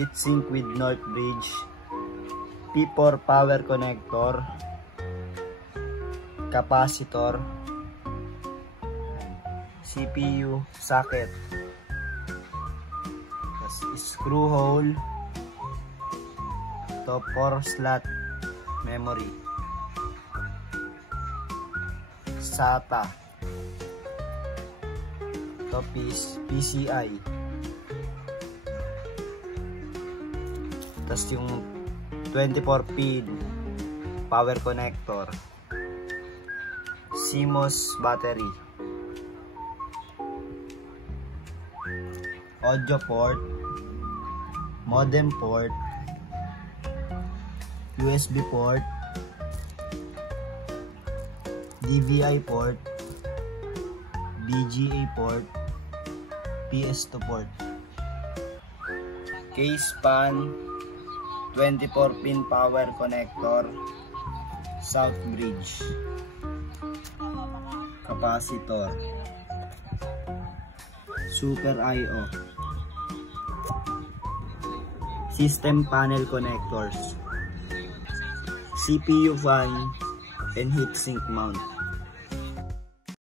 heatsink with North Bridge, P4 power connector, capacitor, CPU socket, screw hole, to 4 slot memory, SATA, to PCI, tas yung 24 pin power connector, CMOS battery, audio port, modem port, USB port, DVI port, BGA port, PS2 port, case pan, 24 pin power connector, South Bridge, capacitor, Super I/O, system panel connectors, CPU fan, and heatsink mount.